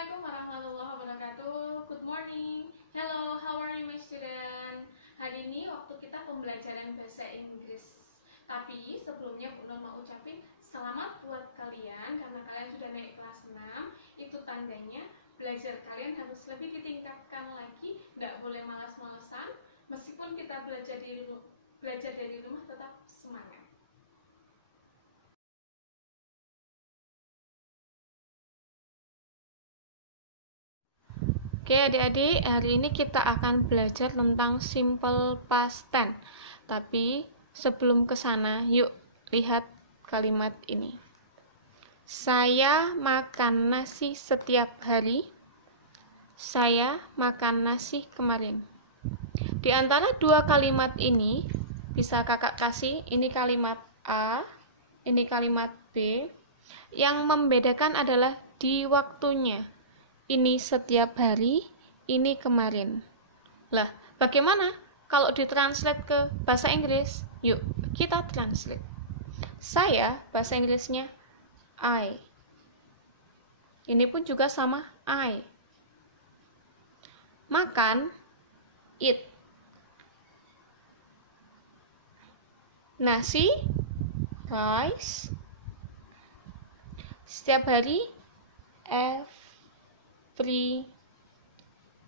Assalamualaikum warahmatullahi wabarakatuh. Good morning. Hello, how are you my student? Hari ini waktu kita pembelajaran bahasa Inggris. Tapi sebelumnya Bu Nur mau ucapin selamat buat kalian karena kalian sudah naik kelas 6. Itu tandanya belajar kalian harus lebih ditingkatkan lagi, nggak boleh malas-malesan. Meskipun kita belajar dari rumah tetap semangat. Oke adik-adik, hari ini kita akan belajar tentang simple past tense. Tapi sebelum ke sana, yuk lihat kalimat ini. Saya makan nasi setiap hari. Saya makan nasi kemarin. Di antara dua kalimat ini, bisa kakak kasih, ini kalimat A, ini kalimat B. Yang membedakan adalah di waktunya. Ini setiap hari, ini kemarin. Lah, bagaimana kalau ditranslate ke bahasa Inggris? Yuk, kita translate. Saya, bahasa Inggrisnya I. Ini pun juga sama, I. Makan, eat. Nasi, rice. Setiap hari, every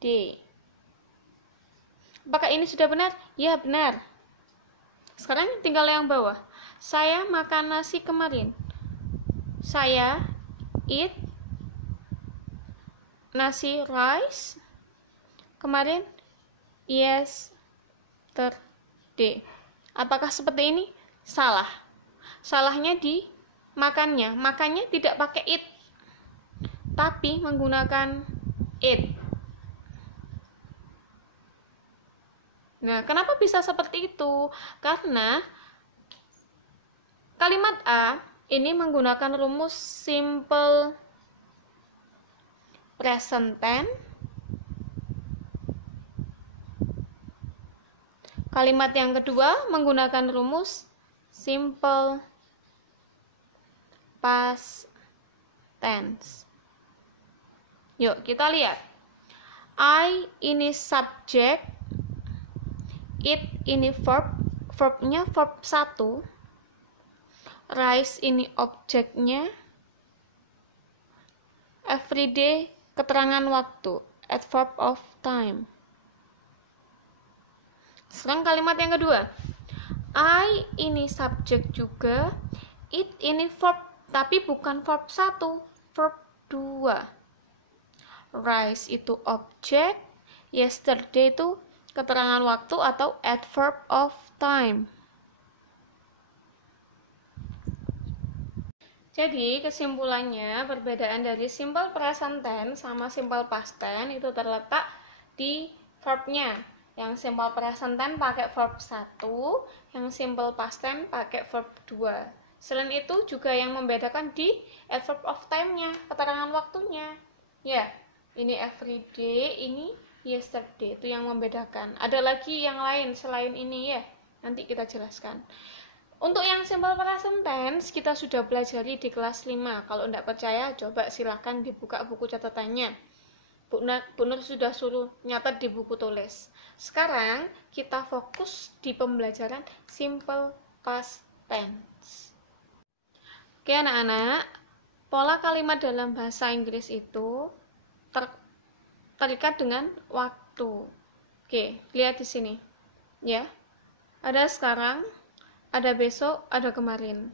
day. Apakah ini sudah benar? Ya, benar. Sekarang tinggal yang bawah. Saya makan nasi kemarin. Saya eat nasi rice kemarin. Yesterday. Apakah seperti ini? Salah. Salahnya di makannya. Makannya tidak pakai eat, tapi menggunakan it. Nah, kenapa bisa seperti itu? Karena kalimat A ini menggunakan rumus simple present tense. Kalimat yang kedua menggunakan rumus simple past tense. Yuk, kita lihat. I ini subjek, it ini verb, verbnya verb 1, rice ini objeknya, everyday keterangan waktu, adverb of time. Sekarang kalimat yang kedua. I ini subjek juga, it ini verb, tapi bukan verb 1, verb 2. Rice itu objek, yesterday itu keterangan waktu atau adverb of time. Jadi kesimpulannya, perbedaan dari simple present tense sama simple past tense itu terletak di verbnya. Yang simple present tense pakai verb 1, yang simple past tense pakai verb 2. Selain itu juga yang membedakan di adverb of time-nya, keterangan waktunya. Ya, ini everyday, ini yesterday, itu yang membedakan. Ada lagi yang lain selain ini ya, nanti kita jelaskan. Untuk yang simple present tense kita sudah pelajari di kelas 5. Kalau tidak percaya, coba silahkan dibuka buku catatannya. Bu Nur sudah suruh nyatat di buku tulis. Sekarang kita fokus di pembelajaran simple past tense. Oke anak-anak, pola kalimat dalam bahasa Inggris itu terikat dengan waktu. Oke, lihat di sini. Ya. Ada sekarang, ada besok, ada kemarin.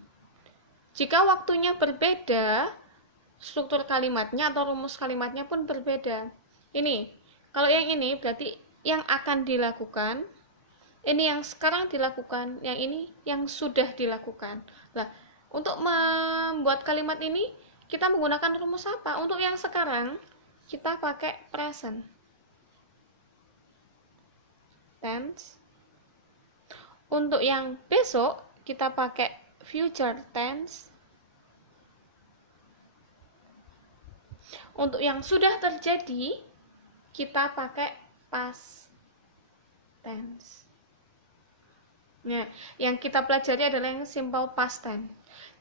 Jika waktunya berbeda, struktur kalimatnya atau rumus kalimatnya pun berbeda. Ini, kalau yang ini berarti yang akan dilakukan, ini yang sekarang dilakukan, yang ini yang sudah dilakukan. Nah, untuk membuat kalimat ini kita menggunakan rumus apa? Untuk yang sekarang kita pakai present tense. Untuk yang besok kita pakai future tense. Untuk yang sudah terjadi kita pakai past tense. Nah, yang kita pelajari adalah yang simple past tense.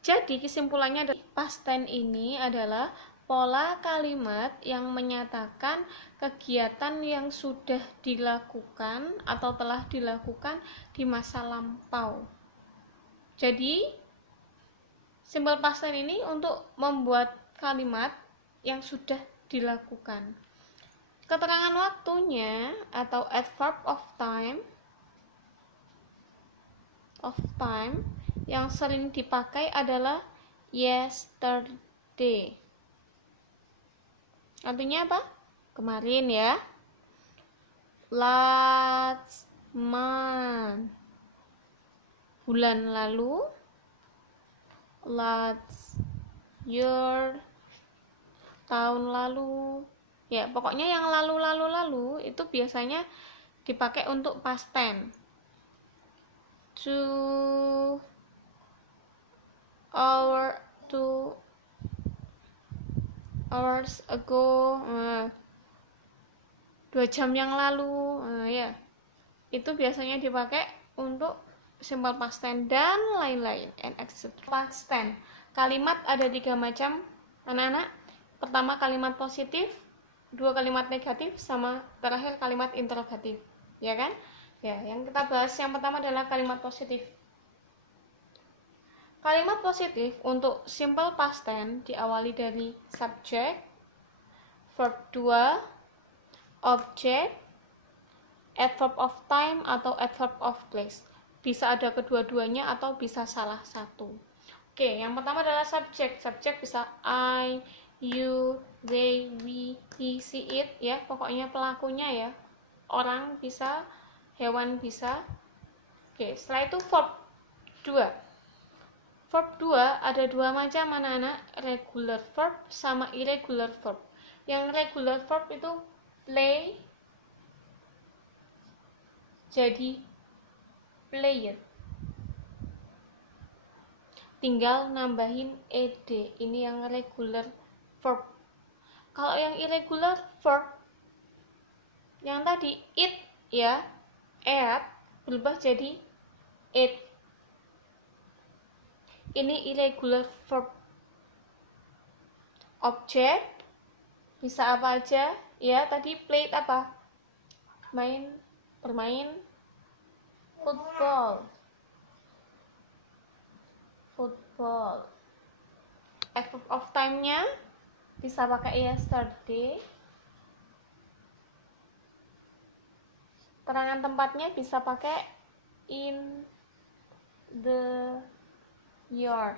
Jadi kesimpulannya adalah past tense ini adalah pola kalimat yang menyatakan kegiatan yang sudah dilakukan atau telah dilakukan di masa lampau. Jadi, simple past tense ini untuk membuat kalimat yang sudah dilakukan. Keterangan waktunya atau adverb of time yang sering dipakai adalah yesterday. Artinya apa? Kemarin ya. Last month, bulan lalu. Last year, tahun lalu. Ya, pokoknya yang lalu itu biasanya dipakai untuk past tense. 2 hours ago, 2 jam yang lalu, ya. Itu biasanya dipakai untuk simple past tense dan lain-lain. And etc. Past tense. Kalimat ada 3 macam, anak-anak. Pertama kalimat positif, 2 kalimat negatif, sama terakhir kalimat interrogatif, ya kan? Ya, yang kita bahas yang pertama adalah kalimat positif. Kalimat positif untuk simple past tense diawali dari subject, verb 2, object, adverb of time atau adverb of place. Bisa ada kedua-duanya atau bisa salah satu. Oke, yang pertama adalah subject. Subject bisa I, you, they, we, he, she, it, ya. Pokoknya pelakunya ya. Orang bisa, hewan bisa. Oke, setelah itu verb 2. Verb 2 ada 2 macam, anak-anak, regular verb sama irregular verb. Yang regular verb itu play jadi played. Tinggal nambahin ed. Ini yang regular verb. Kalau yang irregular verb yang tadi it ya, ate berubah jadi ate. Ini irregular verb. Object bisa apa aja ya, tadi played apa? Bermain football. Adverb of time-nya bisa pakai yesterday. Terangan tempatnya bisa pakai in the yard.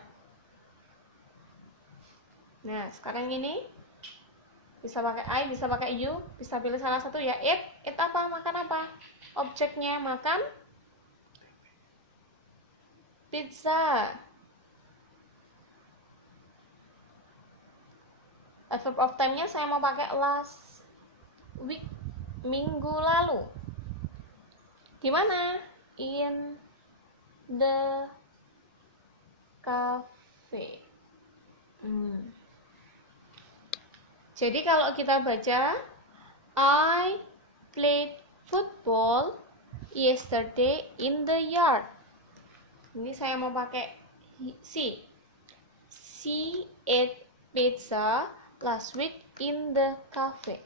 Nah, sekarang ini bisa pakai I, bisa pakai you, bisa pilih salah satu ya. Eat apa? Makan apa? Objeknya makan pizza. Adverb of time-nya saya mau pakai last week, minggu lalu. Di mana? In the cafe. Jadi kalau kita baca I played football yesterday in the yard. Ini saya mau pakai she. She ate pizza last week in the cafe.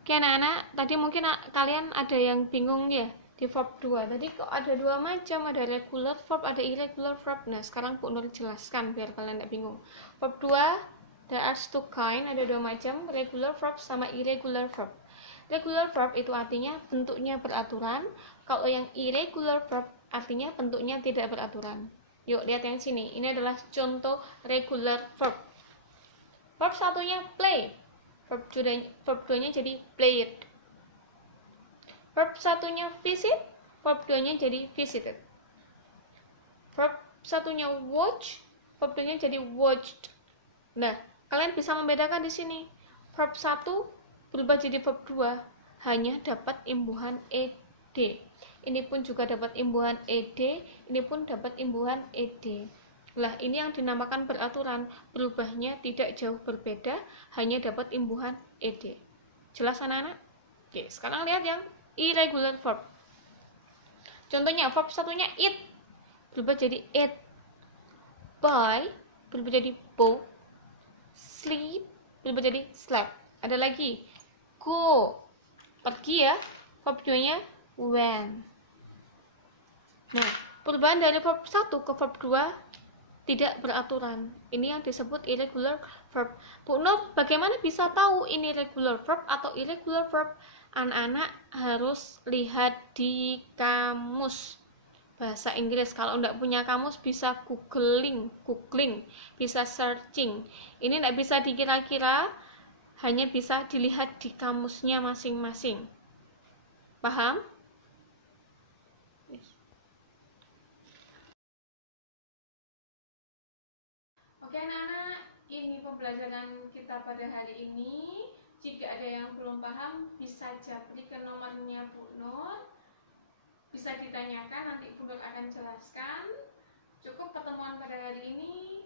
Oke anak-anak, tadi mungkin kalian ada yang bingung ya di verb 2. Tadi kok ada 2 macam, ada regular verb, ada irregular verb. Nah, sekarang Bu Nur jelaskan biar kalian tidak bingung. Verb 2, there are 2 kind, ada 2 macam, regular verb sama irregular verb. Regular verb itu artinya bentuknya beraturan. Kalau yang irregular verb artinya bentuknya tidak beraturan. Yuk, lihat yang sini. Ini adalah contoh regular verb. Verb satunya play. Verb 2-nya jadi played. Verb satunya visit. Verb 2-nya jadi visited. Verb satunya watch. Verb 2-nya jadi watched. Nah, kalian bisa membedakan di sini. Verb 1 berubah jadi verb 2 hanya dapat imbuhan ed. Ini pun juga dapat imbuhan ed, ini pun dapat imbuhan ed. Lah, ini yang dinamakan beraturan, berubahnya tidak jauh berbeda, hanya dapat imbuhan ed. Jelas anak-anak? Oke, sekarang lihat yang irregular verb. Contohnya, verb satunya eat, berubah jadi ate. Buy, berubah jadi bought. sleep berubah jadi slept. Ada lagi go, pergi ya, verb 2-nya went. Nah, perubahan dari verb 1 ke verb 2 tidak beraturan. Ini yang disebut irregular verb. Bu Nur, bagaimana bisa tahu ini regular verb atau irregular verb? Anak-anak harus lihat di kamus bahasa Inggris. Kalau enggak punya kamus bisa googling, bisa searching. Ini enggak bisa dikira-kira, hanya bisa dilihat di kamusnya masing-masing. Paham? Oke anak-anak, ini pembelajaran kita pada hari ini. Jika ada yang belum paham, bisa japri ke nomornya Bu Nur. Bisa ditanyakan, nanti Bu Nur akan jelaskan. Cukup pertemuan pada hari ini.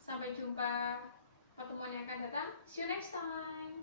Sampai jumpa pertemuan yang akan datang. See you next time.